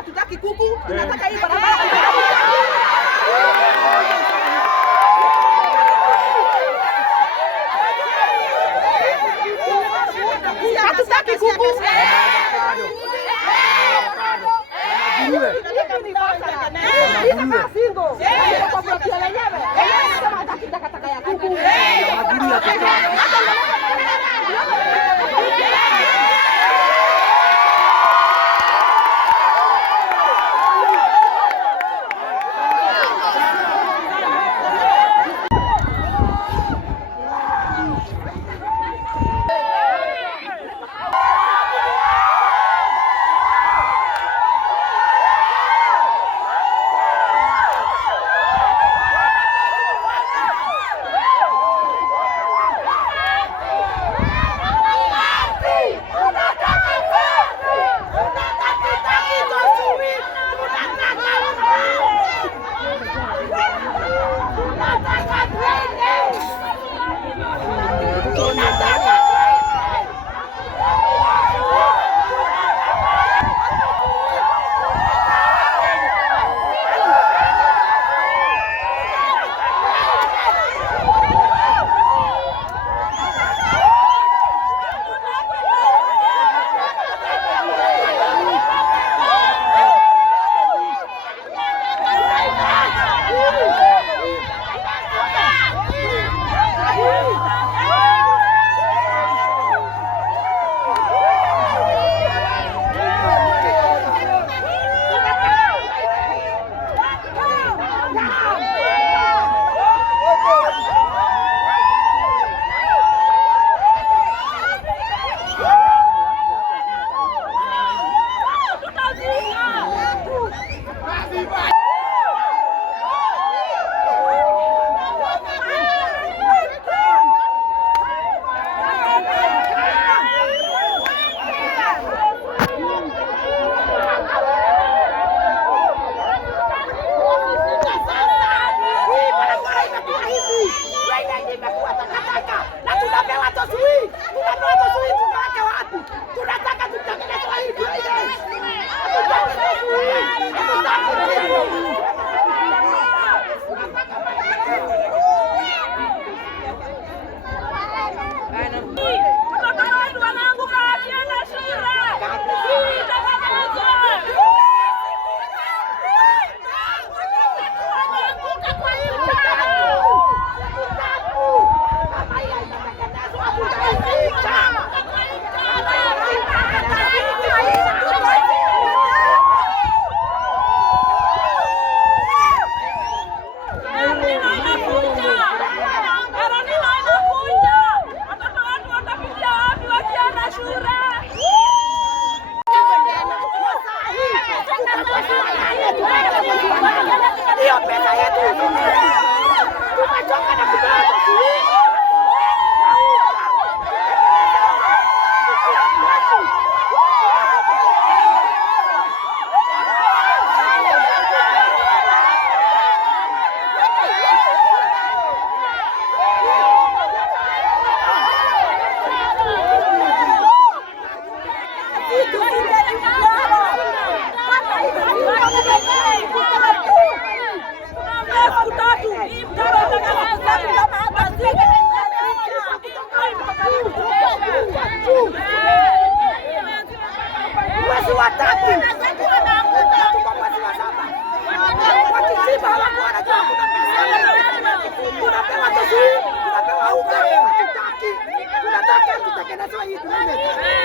hatutaki kuku, tunataka hii barabara. Hatutaki kuku.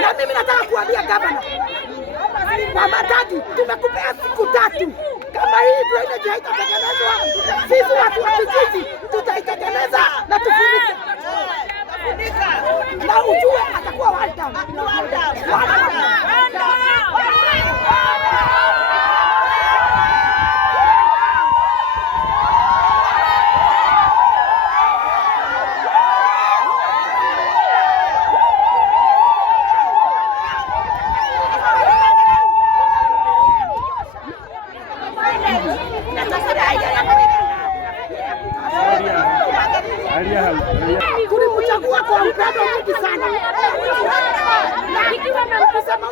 Na mimi nataka kuambia gavana wa matatu, tumekupea siku 3. Kama hii drainage haitatengenezwa, sisi watu wa kijiji tutaitengeneza na tufunike. Na ujue atakuwa wanda. Tulimchagua kwa upendo mwingi sana. Na ikiwa na kusema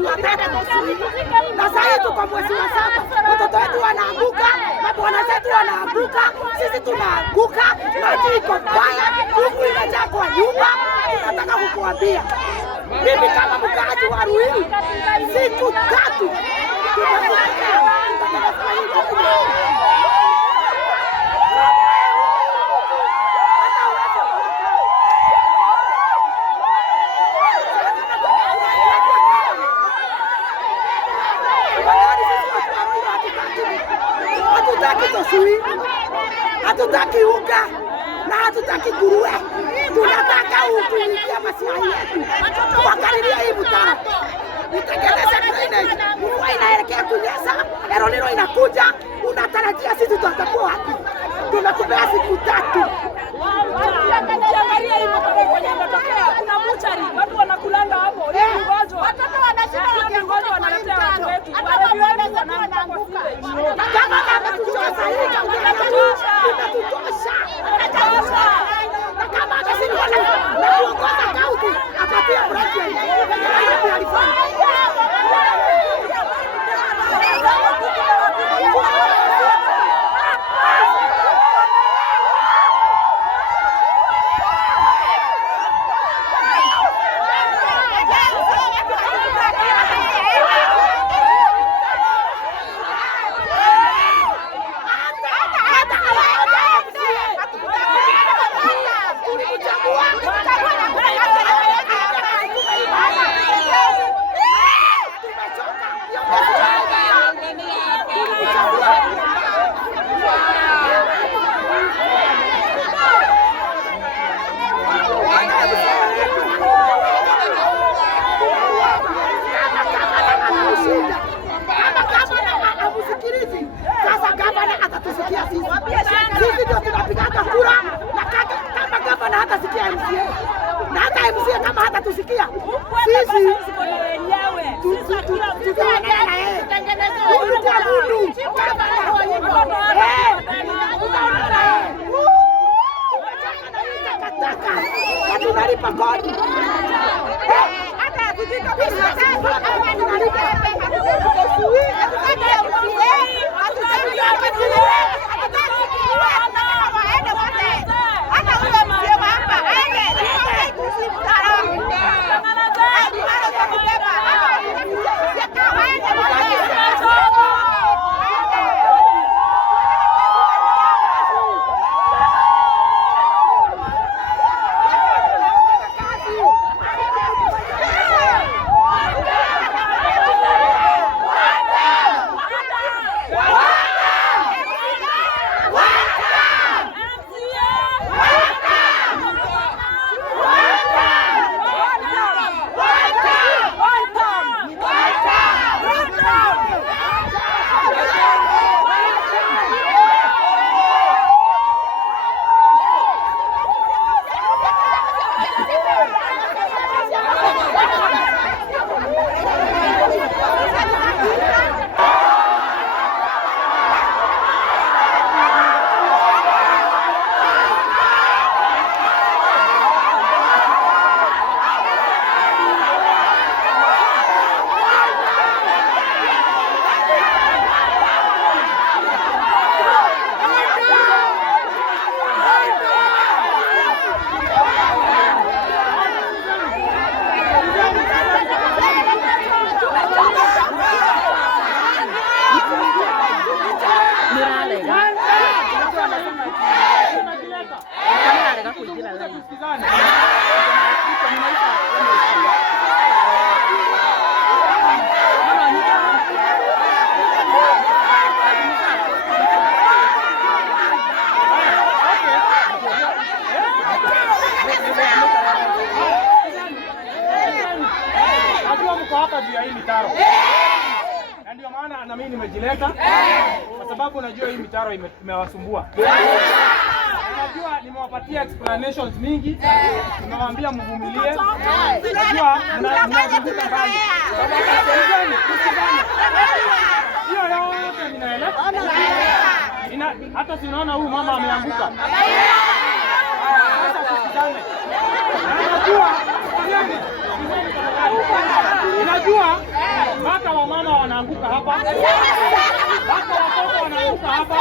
mwezi wa 3 na sasa tuko mwezi wa 7. Watoto wetu wanaanguka, mabwana zetu wanaanguka, sisi tunaanguka, maji iko mbaya, huku imejaa kwa nyumba. Nataka kukuambia mimi kama mkaaji wa Ruiru, siku 3 hatutaki tosui, hatutaki unga na hatutaki nguruwe. Tunataka utumikie maslahi yetu. Tuangalilie hii mtaro, utengeneze drainage. Mvua inaelekea kunyesha, El Nino inakuja, unatarajia sisi tutakuwa wapi? Tumekupea siku 3. Ukiangalia hii mtaro kwenye imetokea, kuna buchari, watu wanakulanga hapo. Hii mgonjwa, watoto wanashinda na mgonjwa wanaletea watu wetu. Wale wanaanguka. Kama tuchoka hii kama tunatosha. Na kama akasema na kuongoza kaunti apatie project. Sasa gavana atatusikia sisi. Sisi ndio tunapiga kura na kama gavana hatasikia MCA. Na hata MCA kama hatatusikia. Sisi tutaendelea na yeye. Mundu kwa mundu. Takataka. Tunalipa kodi. Hata kujika pesa. hapa juu ya hii mitaro. Na ndio maana na mimi nimejileta kwa sababu najua hii mitaro imewasumbua. Najua nimewapatia explanations mingi. Nimewaambia mvumilie. Najua mnazunguka mbali. Hiyo yote ninaelewa. Hata si unaona huyu mama ameanguka. Najua wanaanguka hapa, hata watoto wanaanguka hapa.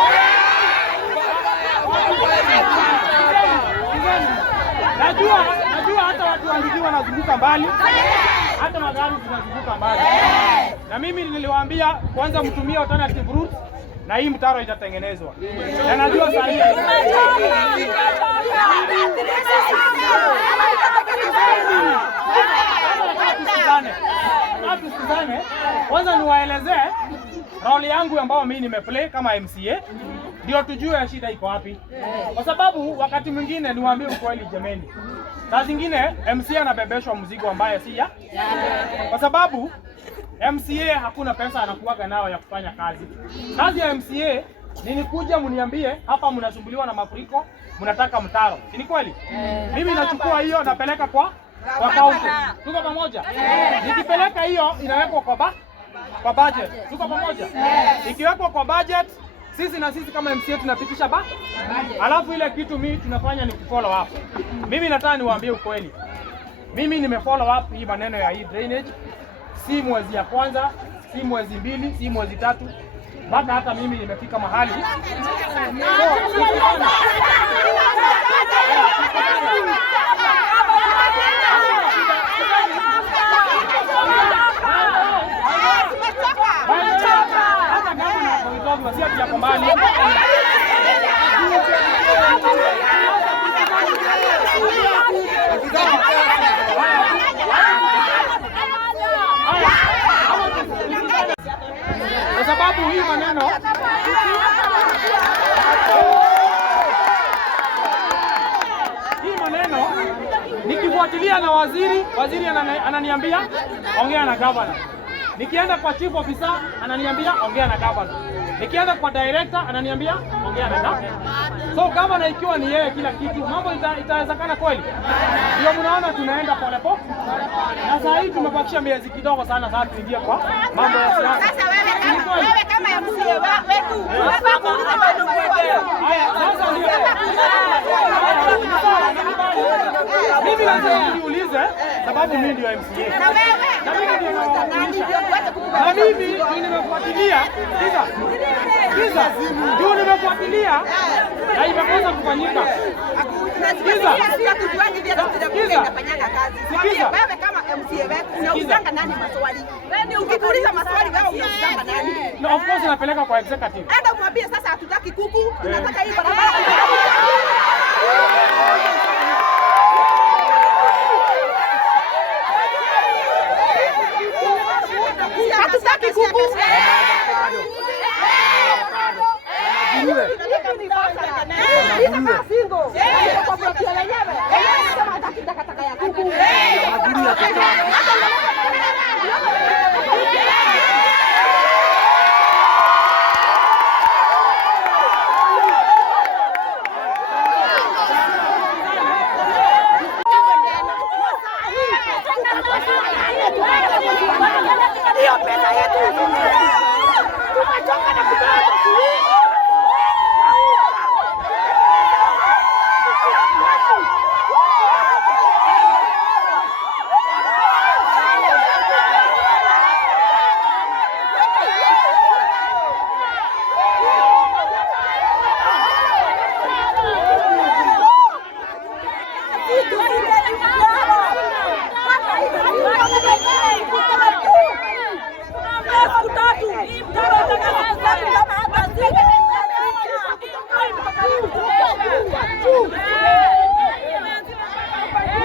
Najua hata watu wengine wanazunguka mbali, hata magari zinazunguka mbali. Na mimi niliwaambia kwanza mtumie alternative route na hii mtaro itatengenezwa. Na najua sasa hivi tusikizane. Kwanza niwaelezee role yangu ambayo mimi nimeplay kama MCA ndio tujue shida iko wapi. Kwa sababu wakati mwingine niwaambie ukweli jameni. Saa zingine MCA anabebeshwa mzigo ambaye si ya. Kwa sababu MCA hakuna pesa anakuaga nao ya kufanya kazi. Kazi ya MCA ni kuja mniambie hapa mnasumbuliwa na mafuriko, mnataka mtaro. Si ni kweli? Mimi nachukua hiyo napeleka kwa kaunti. Tuko pamoja? Nikipeleka hiyo inawekwa kwa budget. Tuko pamoja? Ikiwekwa kwa budget sisi kama MCA tunapitisha alafu ile kitu mimi tunafanya ni follow up. Mimi nataka niwaambie ukweli. Mimi nimefollow up hii maneno ya hii drainage. Si mwezi ya kwanza, si mwezi mbili, si mwezi tatu. Mpaka hata mimi nimefika mahali. Kwa sababu hii maneno nikifuatilia na waziri ananiambia ongea na governor. Nikienda kwa chief officer ananiambia ongea na governor. Nikienda kwa director ananiambia ongea na governor. So governor ikiwa ni yeye kila kitu, mambo itawezekana kweli? Ndio mnaona tunaenda pole pole. Na sasa hivi tumebakisha miezi kidogo sana sasa tuingie kwa mambo ya siasa. Sasa wewe kama MCA wetu, unafaa kuuliza watu haya sasa ndio. Mimi lazima niulize sababu mimi ndio MCA. na wewe Na mimi nimefuatilia ndio nimefuatilia na imekosa kufanyika. Wewe kama MCA wetu unauzanga nani maswali? Ukituuliza maswali wewe unauzanga nani? No, of course napeleka kwa executive. Enda mwambie sasa hatutaki kuku, tunataka hii barabara. Hatutaki kuku. Hiyo pesa yetu tumechoka na kubeba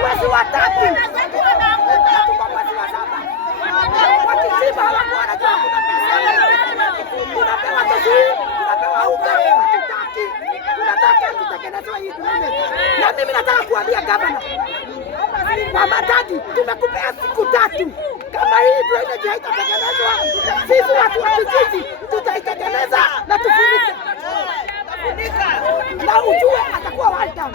mwezi wa tatu tuko mwezi wa saba. Wakichimba hawakuwa wanajua kuna pesa. Tunapewa tosui, tunapewa uga, hatutaki. Tunataka tutengenezwe hii drainage. Na mimi nataka kuambia gavana kwa matadi, tumekupea siku 3. Kama hii drainage haitatengenezwa, sisi watu wa kijiji tutaitengeneza na tufunike. Na ujue atakuwa wanda.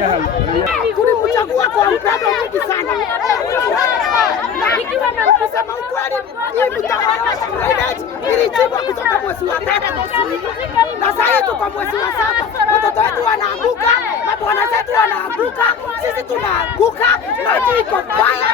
Tulimchagua kwa upendo mwingi sana. Na kusema ukweli, hii mtawala wa drainage ilichimbwa kutoka mwezi wa 3 na sasa hivi tuko mwezi wa 7. Watoto wetu wanaanguka, mabwana zetu wanaanguka, sisi tunaanguka, maji iko mbaya.